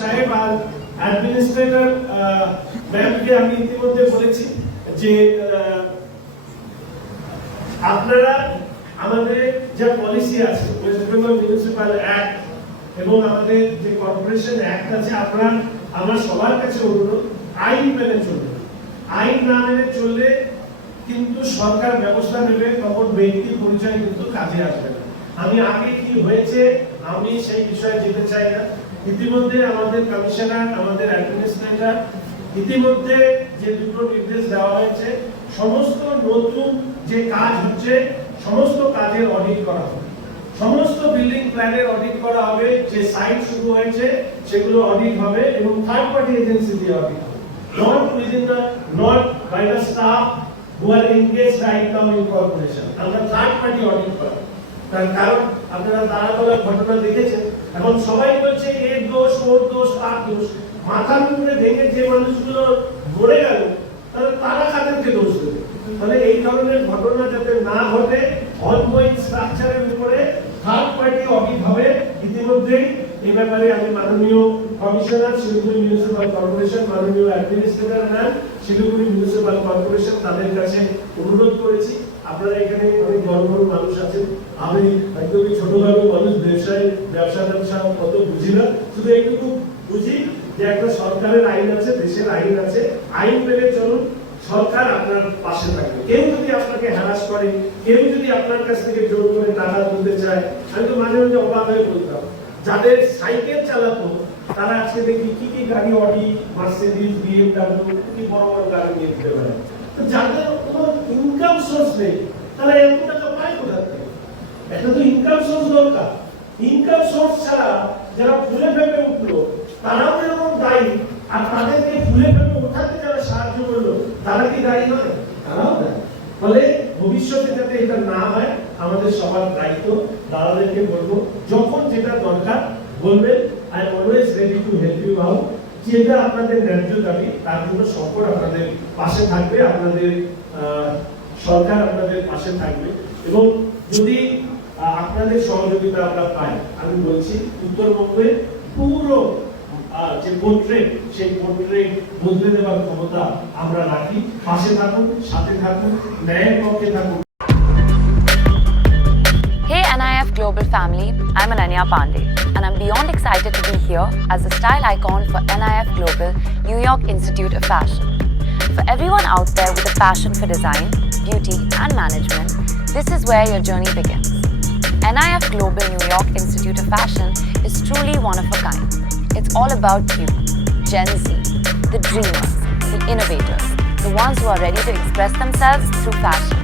সাহেব আর অ্যাডমিনিস্ট্রেটর ম্যামকে আমি ইতিমধ্যে বলেছি যে আপনারা আমাদের যে পলিসি আছে ওয়েস্ট বেঙ্গল মিউনিসিপাল অ্যাক্ট এবং আমাদের যে কর্পোরেশন অ্যাক্ট আছে আপনারা আমার সবার কাছে অনুরোধ আইন মেনে চলবে। আইন না মেনে চললে কিন্তু সরকার ব্যবস্থা নেবে, তখন ব্যক্তি পরিচয় কিন্তু কাজে আসবে না। আমি আগে কি হয়েছে আমি সেই বিষয়ে যেতে চাই না। ইতিমধ্যে আমাদের কমিশনার, আমাদের অ্যাডমিনিস্ট্রেটর ইতিমধ্যে যে দুটো নির্দেশ দেওয়া হয়েছে, সমস্ত নতুন যে কাজ হচ্ছে সমস্ত কাজের অডিট করা হবে, সমস্ত বিল্ডিং প্ল্যানের অডিট করা হবে, যে সাইট শুরু হয়েছে সেগুলো অডিট হবে এবং থার্ড পার্টি এজেন্সি দিয়ে অডিট হবে, not by the staff who are engaged right now in corporation. আমরা থার্ড পার্টি অডিট করব। তার কারণ আপনারা দাঁড়াতলার ঘটনা দেখেছেন, এখন সবাই বলছে এর দোষ, ওর দোষ, তার দোষ। মাথার উপরে ভেঙে যে মানুষগুলো মরে গেল তারা কাদেরকে দোষ দেবে? তাহলে এই ধরনের ঘটনা যাতে না ঘটে অনগোয়িং স্ট্রাকচারের উপরে থার্ড পার্টি অডিট হবে। ইতিমধ্যেই এই ব্যাপারে আমি মাননীয় কমিশনার শিলিগুড়ি মিউনিসিপাল কর্পোরেশন, মাননীয় administrator ma'am Siliguri municipal corporation তাদের কাছে অনুরোধ করেছি। আপনারা এখানে অনেক বড় বড় মানুষ আছেন, আমি একদমই ছোটখাটো মানুষ, ব্যবসা কত বুঝি না, শুধু একটু বুঝি যে একটা সরকারের আইন আছে, দেশের আইন আছে, আইন মেনে চলুন, সরকার আপনার পাশে থাকবে। কেউ যদি আপনাকে হ্যারাস করে, কেউ যদি আপনার কাছ থেকে জোর করে টাকা তুলতে চায়, আমি তো মাঝে মাঝে অবাক হয়ে বলতাম, যাদের সাইকেল চালাতো তারা আজকে দেখি কি গাড়ি, অডি, মার্সিডিজ, বিএমডব্লিউ, কি বড় বড় গাড়ি নিয়ে দিতে পারে। তো যাদের কোনো ইনকাম সোর্স নেই তারা এত টাকা পায় কোথা থেকে? এটা তো ইনকাম সোর্স দরকার। ইনকাম সোর্স ছাড়া যারা ফুলে ফেপে উঠলো তারাও যেরকম দায়ী, আর তাদেরকে ফুলে ফেপে উঠাতে যারা সাহায্য করলো তারা কি দায়ী নয়? তারাও দায়ী। ফলে ভবিষ্যতে যাতে এটা না হয় আমাদের সবার দায়িত্ব। দাদাদেরকে বলবো যখন যেটা দরকার বলবেন, I am always ready to help you out. যেটা আপনাদের ন্যায্য দাবি তার জন্য সরকার আপনাদের পাশে থাকবে, আপনাদের সরকার আপনাদের পাশে থাকবে। এবং যদি আপনাদের সহযোগিতা আমরা পাই, আমি বলছি উত্তরবঙ্গে পুরো যে পোর্ট্রেট, সেই পোর্ট্রেট বদলে দেওয়ার ক্ষমতা আমরা রাখি। পাশে থাকুন, সাথে থাকুন, ন্যায়ের পক্ষে থাকুন। Hey NIF Global family, I'm Ananya Pandey and I'm beyond excited to be here as the style icon for NIF Global New York Institute of Fashion. For everyone out there with a passion for design, beauty and management, this is where your journey begins. NIF Global New York Institute of Fashion is truly one of a kind. It's all about you, Gen Z, the dreamers, the innovators, the ones who are ready to express themselves through fashion.